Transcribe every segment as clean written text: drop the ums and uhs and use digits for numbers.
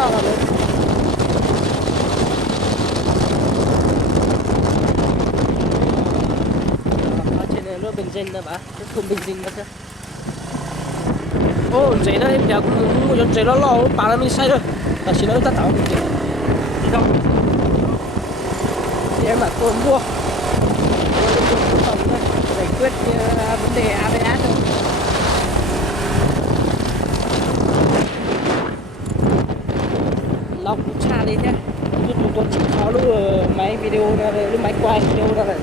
đó là nó benzin đó bà, nó không benzin đó chứ. Ô, giấy đó em đéo cũng mua giấy nó lo, bà là mình say rồi. Là chỉ nói ta tạo cái gì? Đi đâu? Thì em bảo tôi mua. Giải quyết vấn đề ABS thôi. Lọc cũng xa đi nhá. Tôi chỉ khó lúc máy video ra đây, lúc máy quay video ra đây.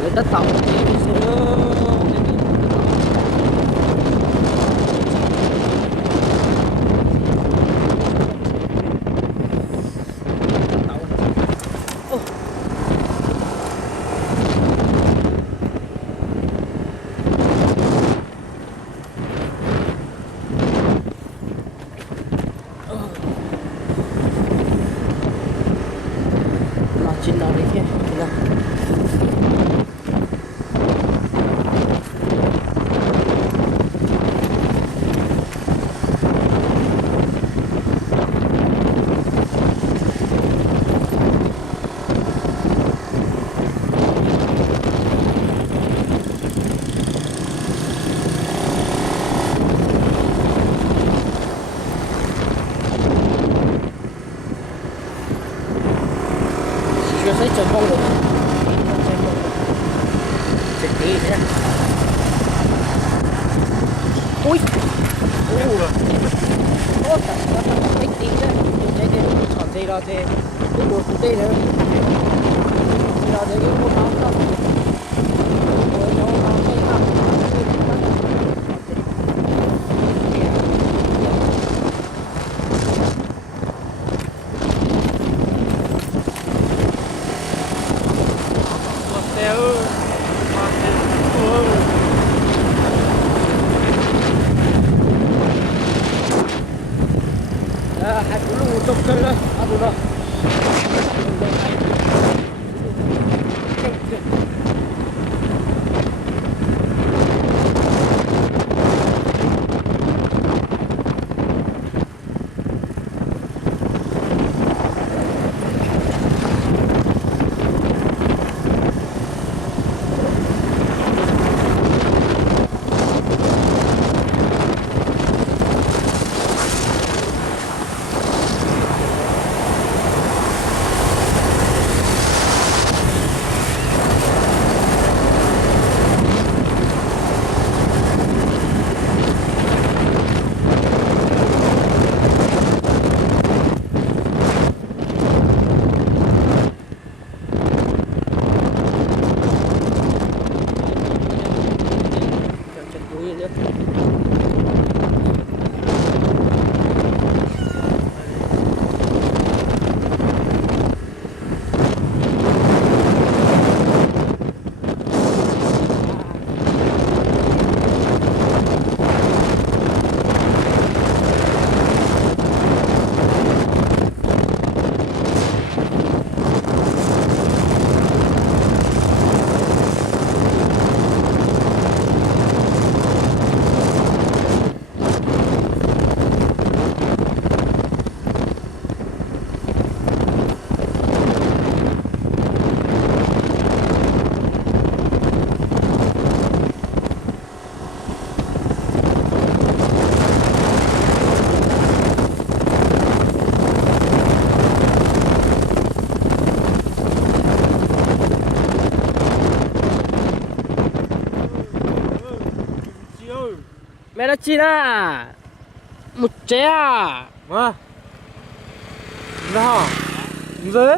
Người ta tổng thì sẽ nào đấy kia nào. Chưa thấy trần bông rồi. Chạy tí thế. Ui. Tốt thật, nó thích tí đấy. Đấy cái tròn dây đó thế. Cái bột của đây nữa. Dây đó đấy cái bột máu đó. Hai cú lù chụp chân lên, ăn rồi. Mẹ nó chi à? Một chế à? Mà Nào Dễ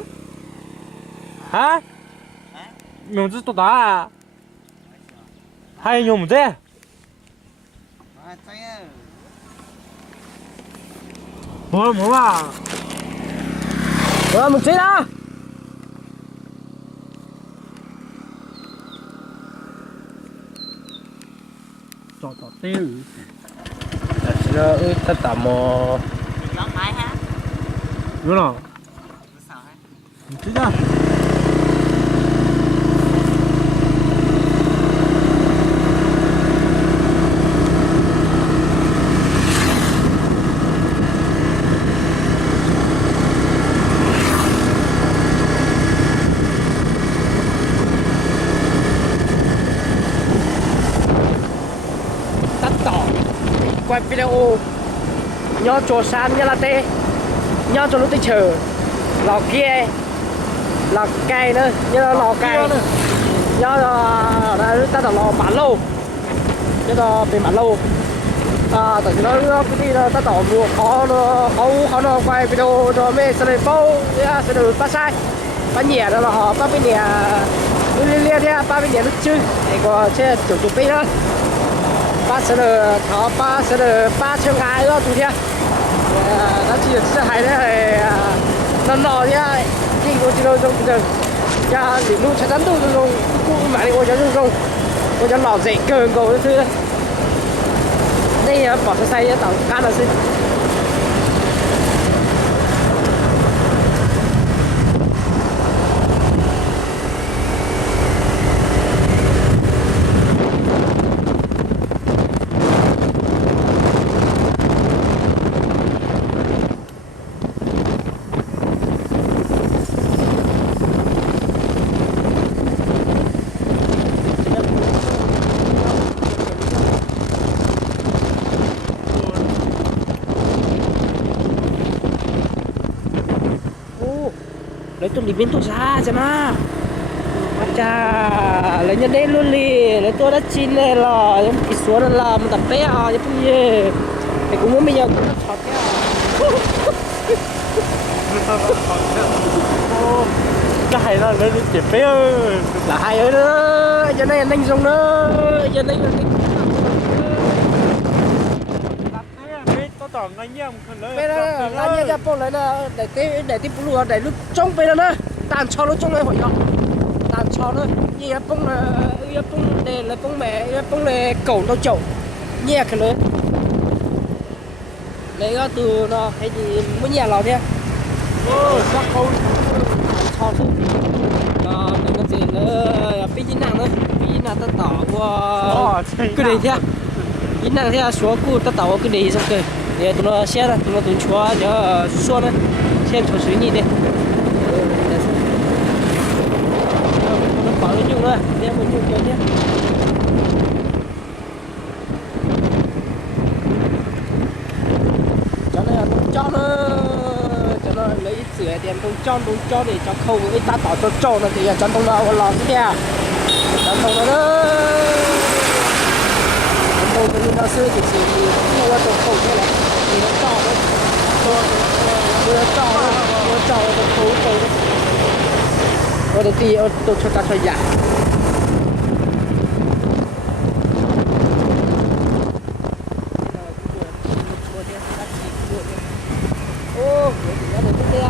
Hả? Mình rất tốt à? Hay nhung dễ Ủa mà Một chế đó. Cho tiêu Nó tất cả mò Gió máy hả? Đúng rồi Chứ ra quay video nhớ chùa san nhớ là tê nhớ cho lúc tê chờ lò kia lò cay nữa nhớ lò cay nhớ là ta là lò bán lô nhớ là về bán lô tại vì nó cái gì ta tỏ mùa khó nó quay video cho mấy sẽ bao sẽ được bắt sai bắt nhẹ đó là họ bắt bên nhẹ liên liên theo bắt bên nhẹ lúc chứ để có chơi chụp chụp bên đó bắt sẽ được họ bắt sẽ được bắt chân ai đó tụi theo nó chỉ là hay đấy nó nọ nhá nhưng có chỉ đâu trong giờ ya để luôn chắc chắn đâu rồi cũng mà đi qua cho rồi qua cho lò dễ cơn cầu thứ đây bỏ cái xay tàu cá là gì lấy tôi đi bên tôi ra xem mà cha lấy nhân đến luôn đi lấy tôi đã chín này là em bị xuống là một tập bé à em không gì thì cũng muốn bây giờ cũng thật cái hay là lấy chỉ bé là hay ơi đó giờ này anh dùng đó giờ này bây giờ là như cái bộ này là để tiếp lúa để lúc trông bây giờ nữa tàn cho nó trông này hỏi nhau tàn cho nó như cái bông là cái bông để là bông mẹ cái bông này cẩu nó chậu nhẹ cái lớn lấy cái từ nó hay gì muốn nhẹ lò thế chắc không cho thứ mình có gì nữa bây giờ nào nữa bây giờ nào ta tỏ qua cái này thế bây giờ thế số cụ ta tỏ cái này xong rồi để tụi nó xe ra tụi nó tụi chúa cho xua này xem cho suy nghĩ đi nó bảo nó chung nữa đem một chung chơi nhé cho nên là tôi cho nó lấy sữa đem tôi cho để cho khâu cái ta tỏ cho trâu nó thì cho tôi nó lò cái kia cho tôi nó đó tôi nó sư thì chỉ mua tôi khâu thế này thì nó trò đấy tôi trò tôi khâu tôi thì tôi cho ta cho giả ô nó được cái kia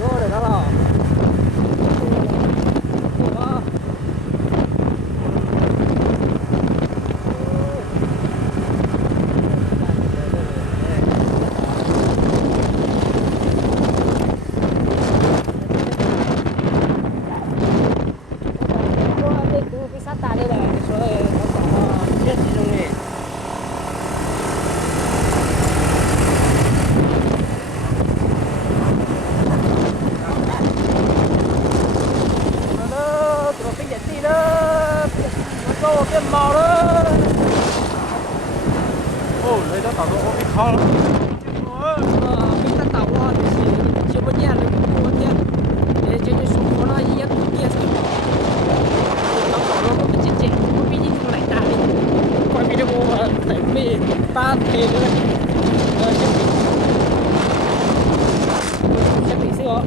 nó để nó lò cái màu đó lấy đó tao nó bị khó lắm mình ta tàu thì chưa bao giờ được mua nhé để cho nó xuống nó gì hết kia rồi nó có nó có bị chết có bị gì không lại ta đi quay video tại vì ta thế nữa chắc bị sửa